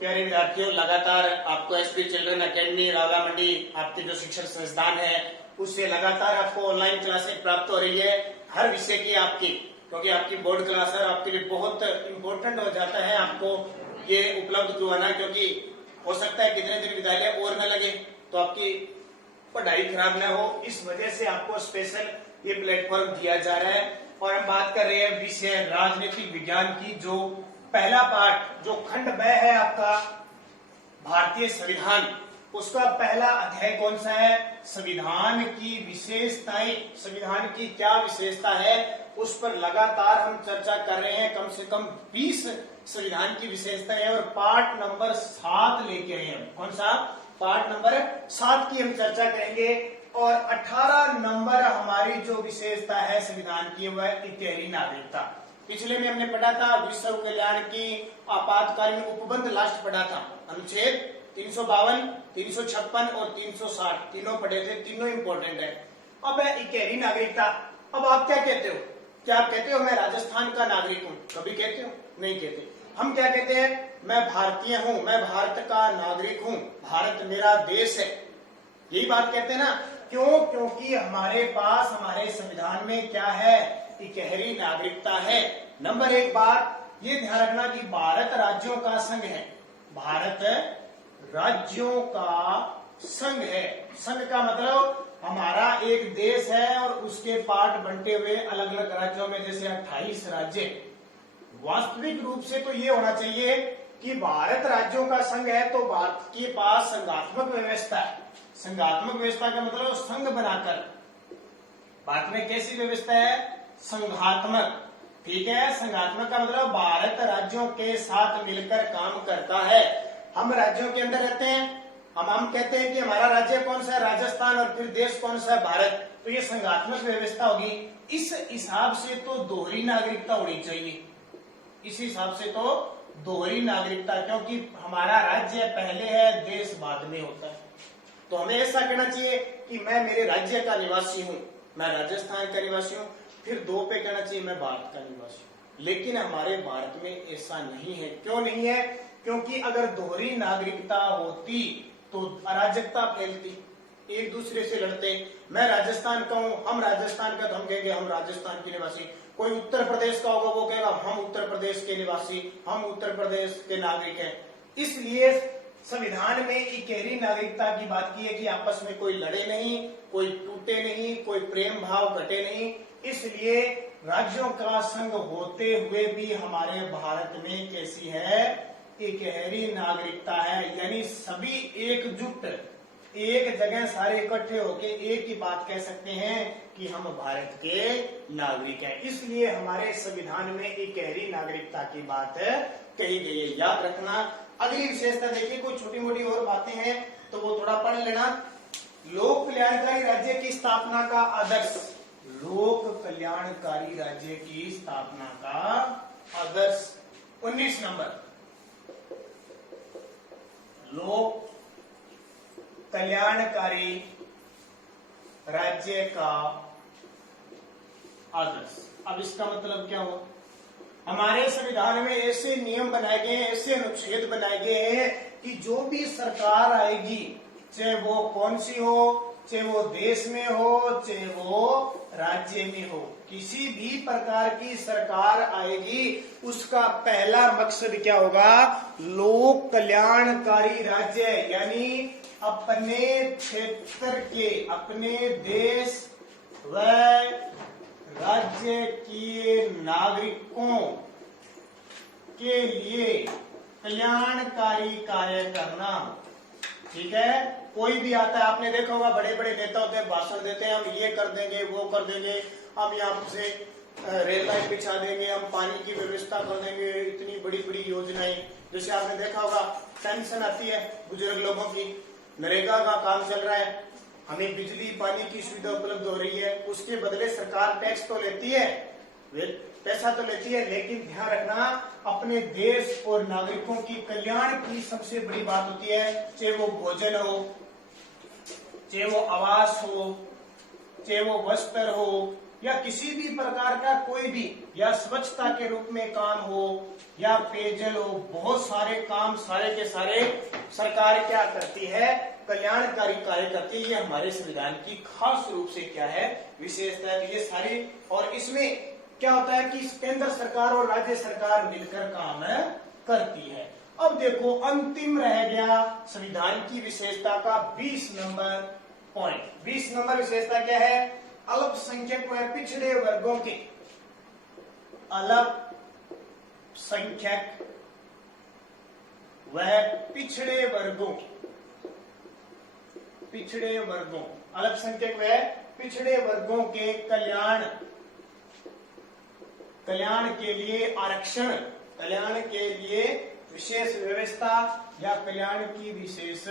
प्यारे विद्यार्थियों, लगातार आपको एसपी चिल्ड्रन अकेडमी रावला मंडी आपके जो शिक्षण संस्थान है उससे लगातार आपको ऑनलाइन क्लासेस प्राप्त हो रही है हर विषय की आपकी, क्योंकि आपकी बोर्ड क्लास है आपके लिए बहुत इम्पोर्टेंट हो जाता है आपको ये उपलब्ध करवाना, क्योंकि हो सकता है कितने दिन विद्यालय और न लगे तो आपकी पढ़ाई खराब न हो, इस वजह से आपको स्पेशल ये प्लेटफॉर्म दिया जा रहा है। और हम बात कर रहे हैं विषय राजनीतिक विज्ञान की, जो पहला पाठ जो खंड ब है आपका भारतीय संविधान, उसका पहला अध्याय कौन सा है? संविधान की विशेषताएं। संविधान की क्या विशेषता है उस पर लगातार हम चर्चा कर रहे हैं। कम से कम 20 संविधान की विशेषताएं और पाठ नंबर 7 लेके आए हैं। कौन सा? पाठ नंबर 7 की हम चर्चा करेंगे। और 18 नंबर हमारी जो विशेषता है संविधान की वह इतिहारी नागरिकता। पिछले में हमने पढ़ा था विश्व कल्याण की आपातकालीन उपबंध, लास्ट पढ़ा था अनुच्छेद 352, 356 और 360, तीनों पढ़े थे, तीनों इंपॉर्टेंट है। अब है इतिहारी नागरिकता। अब आप क्या कहते हो? क्या आप कहते हो मैं राजस्थान का नागरिक हूँ? कभी कहते हो? नहीं कहते। हम क्या कहते हैं? मैं भारतीय हूँ, मैं भारत का नागरिक हूँ, भारत मेरा देश है। यही बात कहते हैं ना। क्यों? क्योंकि हमारे पास हमारे संविधान में क्या है? इतिहारी नागरिकता है। नंबर एक बात ये ध्यान रखना कि भारत राज्यों का संघ है। भारत राज्यों का संघ है। संघ का मतलब हमारा एक देश है और उसके पार्ट बंटे हुए अलग अलग राज्यों में, जैसे 28 राज्य। वास्तविक रूप से तो ये होना चाहिए कि भारत राज्यों का संघ है तो भारत के पास संघात्मक व्यवस्था है। संघात्मक व्यवस्था का मतलब संघ बनाकर। भारत में कैसी व्यवस्था है? संघात्मक। ठीक है, संघात्मक का मतलब भारत राज्यों के साथ मिलकर काम करता है। हम राज्यों के अंदर रहते हैं, हम कहते हैं कि हमारा राज्य कौन सा है? राजस्थान। और फिर देश कौन सा है? भारत। तो ये संघात्मक व्यवस्था होगी। इस हिसाब से तो दोहरी नागरिकता होनी चाहिए। इस हिसाब से तो दोहरी नागरिकता, क्योंकि हमारा राज्य पहले है, देश बाद में होता है। तो हमें ऐसा कहना चाहिए कि मैं मेरे राज्य का निवासी हूँ, मैं राजस्थान का निवासी हूँ। फिर 2 पे कहना चाहिए मैं भारत का निवासी हूँ। लेकिन हमारे भारत में ऐसा नहीं है। क्यों नहीं है? क्योंकि अगर दोहरी नागरिकता होती तो अराजकता फैलती, एक दूसरे से लड़ते। मैं राजस्थान का हूँ, हम राजस्थान का, तो हम कहेंगे हम राजस्थान के निवासी। कोई उत्तर प्रदेश का होगा, वो कहेगा हम उत्तर प्रदेश के निवासी, हम उत्तर प्रदेश के नागरिक हैं। इसलिए संविधान में इतिहारी नागरिकता की बात की है कि आपस में कोई लड़े नहीं, कोई टूटे नहीं, कोई प्रेम भाव घटे नहीं। इसलिए राज्यों का संघ होते हुए भी हमारे भारत में कैसी है? इतिहारी नागरिकता है। यानी सभी एकजुट, एक जगह सारे इकट्ठे होके एक ही बात कह सकते हैं कि हम भारत के नागरिक हैं। इसलिए हमारे संविधान में इतिहारी नागरिकता की बात कही गई है, याद रखना। अगली विशेषता देखिए, कोई छोटी मोटी और बातें हैं तो वो थोड़ा पढ़ लेना। लोक कल्याणकारी राज्य की स्थापना का आदर्श। लोक कल्याणकारी राज्य की स्थापना का आदर्श 19 नंबर। लोक कल्याणकारी राज्य का आदर्श। अब इसका मतलब क्या हुआ? हमारे संविधान में ऐसे नियम बनाए गए हैं, ऐसे अनुच्छेद बनाए गए हैं कि जो भी सरकार आएगी, चाहे वो कौन सी हो, चाहे वो देश में हो, चाहे वो राज्य में हो, किसी भी प्रकार की सरकार आएगी उसका पहला मकसद क्या होगा? लोक कल्याणकारी राज्य, यानी अपने क्षेत्र के, अपने देश व राज्य के नागरिकों के लिए कल्याणकारी कार्य करना। ठीक है, कोई भी आता है, आपने देखा होगा बड़े बड़े नेता होते हैं, भाषण देते हैं, हम ये कर देंगे, वो कर देंगे, हम यहाँ से रेल लाइन बिछा देंगे, हम पानी की व्यवस्था कर देंगे, इतनी बड़ी बड़ी योजनाएं। जैसे आपने देखा होगा पेंशन आती है बुजुर्ग लोगों की, नरेगा का काम चल रहा है, हमें बिजली पानी की सुविधा उपलब्ध हो रही है। उसके बदले सरकार टैक्स तो लेती है, पैसा तो लेती है, लेकिन ध्यान रखना अपने देश और नागरिकों की कल्याण की सबसे बड़ी बात होती है। चाहे वो भोजन हो, चाहे वो आवास हो, चाहे वो वस्त्र हो, या किसी भी प्रकार का कोई भी या स्वच्छता के रूप में काम हो या पेयजल हो, बहुत सारे काम सारे के सारे सरकार क्या करती है, कल्याणकारी कार्य करती है। ये हमारे संविधान की खास रूप से क्या है, विशेषता है। ये सारी, और इसमें क्या होता है कि केंद्र सरकार और राज्य सरकार मिलकर काम करती है। अब देखो अंतिम रह गया संविधान की विशेषता का 20 नंबर पॉइंट। 20 नंबर विशेषता क्या है, अल्पसंख्यक व पिछड़े वर्गों के, अल्पसंख्यक व पिछड़े वर्गों, अल्पसंख्यक व पिछड़े वर्गों के कल्याण के लिए आरक्षण, कल्याण के लिए विशेष व्यवस्था या कल्याण की विशेष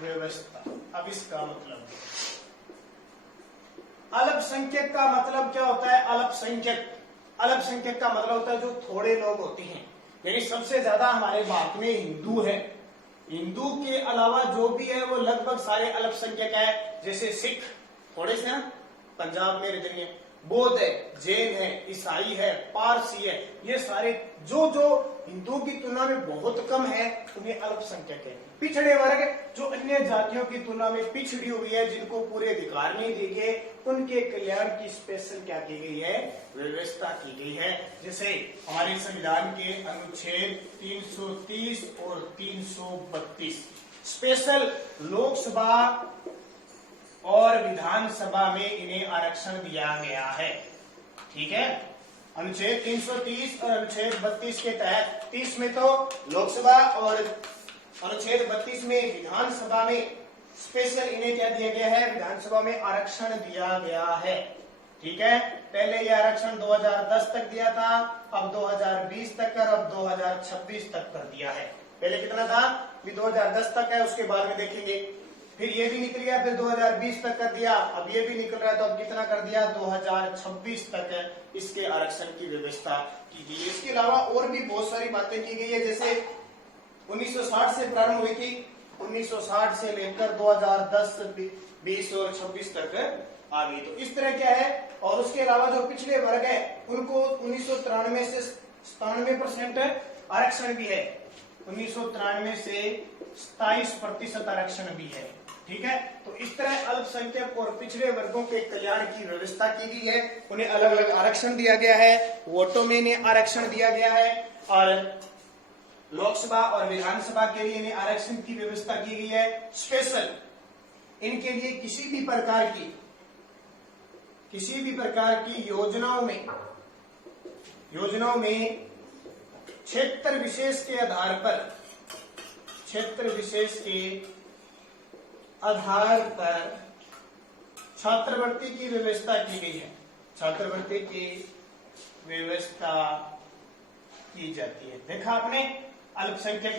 व्यवस्था। अब इसका मतलब अल्पसंख्यक का मतलब क्या होता है, अल्पसंख्यक का मतलब होता है जो थोड़े लोग होते हैं, यानी सबसे ज्यादा हमारे भारत में हिंदू है, हिंदू के अलावा जो भी है वो लगभग सारे अल्पसंख्यक है। जैसे सिख थोड़े से ना पंजाब में रहते हैं, बौद्ध है, जैन है, ईसाई है, पारसी है, ये सारे जो हिंदुओं की तुलना में बहुत कम है उन्हें अल्पसंख्यक है। पिछड़े वर्ग जो अन्य जातियों की तुलना में पिछड़ी हुई है, जिनको पूरे अधिकार नहीं दिए गए, उनके कल्याण की स्पेशल क्या की गई है, व्यवस्था की गई है। जैसे हमारे संविधान के अनुच्छेद 330 और 332 स्पेशल लोकसभा और विधानसभा में इन्हें आरक्षण दिया गया है। ठीक है, अनुच्छेद 330 और अनुच्छेद 32 के तहत 30 में तो लोकसभा और अनुच्छेद 32 में विधानसभा में स्पेशल इन्हें क्या दिया गया है, विधानसभा में आरक्षण दिया गया है। ठीक है, पहले ये आरक्षण 2010 तक दिया था, अब 2020 तक और अब 2026 तक कर दिया है। पहले कितना था, 2010 तक है, उसके बाद में देखेंगे। फिर ये भी निकल गया, फिर 2020 तक कर दिया, अब ये भी निकल रहा है, तो अब कितना कर दिया, 2026 तक है, इसके आरक्षण की व्यवस्था की गई है। इसके अलावा और भी बहुत सारी बातें की गई है, जैसे 1960 से प्रारंभ हुई थी, 1960 से लेकर 2010, 20 और 26 तक आ गई। तो इस तरह क्या है, और उसके अलावा जो पिछड़े वर्ग है उनको 1993 से 97% आरक्षण भी है, 1993 से 27% आरक्षण भी है। ठीक है, तो इस तरह अल्पसंख्यक और पिछड़े वर्गों के कल्याण की व्यवस्था की गई है, उन्हें अलग अलग आरक्षण दिया गया है, वोटों में इन्हें आरक्षण दिया गया है, और लोकसभा और विधानसभा के लिए इन्हें आरक्षण की व्यवस्था की गई है। स्पेशल इनके लिए किसी भी प्रकार की योजनाओं में क्षेत्र विशेष के आधार पर छात्रवृत्ति की व्यवस्था की गई है, छात्रवृत्ति की व्यवस्था की जाती है। देखा आपने, अल्पसंख्यक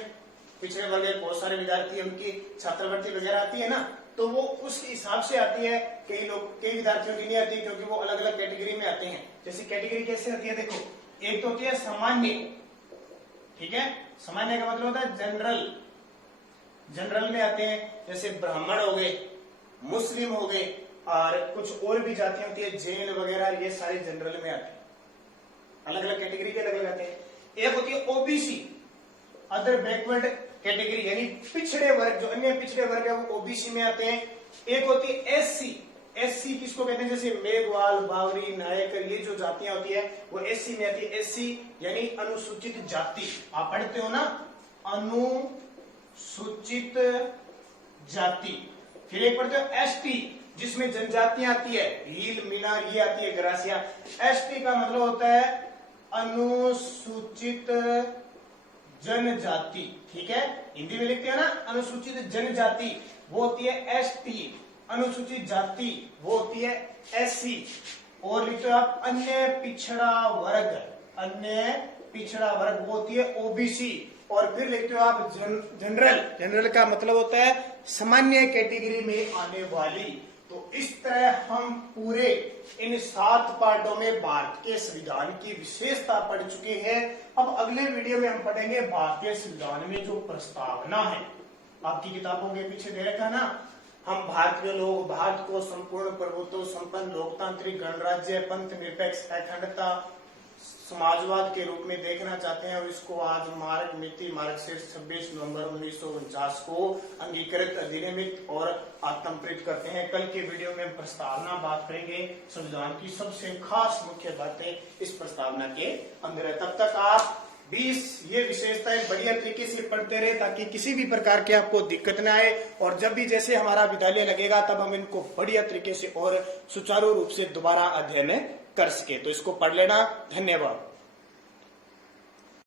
पिछड़े वर्ग के बहुत सारे विद्यार्थी, उनकी छात्रवृत्ति वगैरह आती है ना, तो वो उस हिसाब से आती है। कई विद्यार्थियों की नहीं आती, क्योंकि वो अलग अलग कैटेगरी में आते हैं। जैसे कैटेगरी कैसे आती है, देखो, एक तो होती है सामान्य। ठीक है, सामान्य का मतलब होता है जनरल में आते हैं, जैसे ब्राह्मण हो गए, मुस्लिम हो गए, और कुछ और भी जातियां होती है, जैन वगैरह, ये सारे जनरल में आते हैं। अलग अलग कैटेगरी के अलग अलग आते हैं। एक होती है ओबीसी, अदर बैकवर्ड कैटेगरी, यानी पिछड़े वर्ग, जो अन्य पिछड़े वर्ग है वो ओबीसी में आते हैं। एक होती है एससी किसको कहते हैं, जैसे मेघवाल, बावरी, नायकर, ये जो जातियां होती है वो एससी में आती है। एससी यानी अनुसूचित जाति, आप पढ़ते हो ना, अनुसूचित जाति। फिर एक पढ़ते हो एसटी, जिसमें जनजातियां आती है, भील, मीणा, ये आती है, ग्रासिया। एसटी का मतलब होता है अनुसूचित जनजाति। ठीक है, हिंदी में लिखते हैं ना, अनुसूचित जनजाति वो होती है एसटी, अनुसूचित जाति वो होती है एससी, और लिखते हो आप अन्य पिछड़ा वर्ग वो होती है ओबीसी, और फिर लिखते हो आप जनरल का मतलब होता है सामान्य कैटेगरी में आने वाली। तो इस तरह हम पूरे इन 7 पार्टों में भारत के संविधान की विशेषता पढ़ चुके हैं। अब अगले वीडियो में हम पढ़ेंगे भारतीय संविधान में जो प्रस्तावना है, आपकी किताबों के पीछे दे रखा ना, हम भारतीय लोग भारत को संपूर्ण प्रभुत्व संपन्न लोकतांत्रिक गणराज्य पंथ निरपेक्ष अखंडता समाजवाद के रूप में देखना चाहते हैं और इसको आज मार्ग मिति मार्गशीर्ष 26 नवंबर 1949 को अंगीकृत अधिनियमित और आत्मप्रीत करते हैं। कल के वीडियो में प्रस्तावना बात करेंगे, संविधान की सबसे खास मुख्य बातें इस प्रस्तावना के अंदर है। तब तक आप 20 ये विशेषताएं बढ़िया तरीके से पढ़ते रहे ताकि किसी भी प्रकार की आपको दिक्कत न आए, और जब भी जैसे हमारा विद्यालय लगेगा तब हम इनको बढ़िया तरीके से और सुचारू रूप से दोबारा अध्ययन कर सके। तो इसको पढ़ लेना। धन्यवाद।